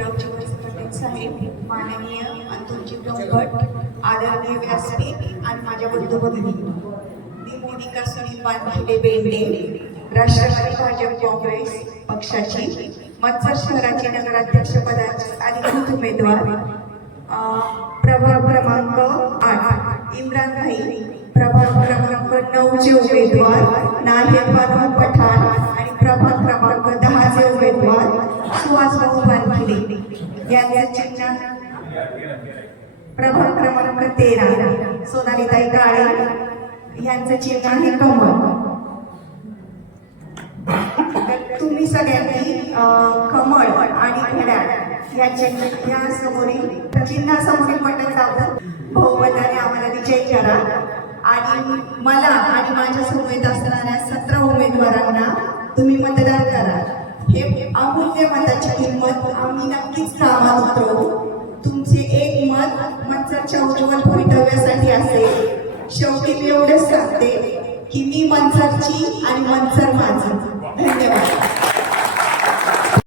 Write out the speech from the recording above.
प्रेमचंद्र पटेल साहेब माननीय अंतुलजी ब्रह्मभट आदरणीय व्यासपीठ आणि माझ्या बंधू भगिनी मी मोनिका सुनील वानखिडे बेंडे राष्ट्रवादी भाजप काँग्रेस पक्षाची मत्सर शहराचे नगराध्यक्ष पदाचे अधिकृत उमेदवार प्रभाग क्रमांक आठ इम्रान भाई प्रभाग क्रमांक नऊचे उमेदवार नाहिद बानू पठाण उमेदवार सुहास भाऊ चिन्ह. प्रभाग क्रमांक तेरा सोनालीताई काळे यांचं चिन्ह आहे कमळ. तुम्ही सगळ्यांनी कमळ आणि घड्याळ या या समोरील चिन्हासमोरील बटन दाबून बहुमताने आम्हाला विजय करा. आणि मला आणि माझ्या समवेत असणाऱ्या सतरा उमेदवारांना तुम्ही मतदान करा. हे अमूल्य मताची किंमत आम्ही नक्कीच कामात उतरवू. तुमचे एक मत मनसाच्या उज्ज्वल भवितव्यासाठी असेल. शेवटी मी एवढेच सांगते की मी मनसरची आणि मनसर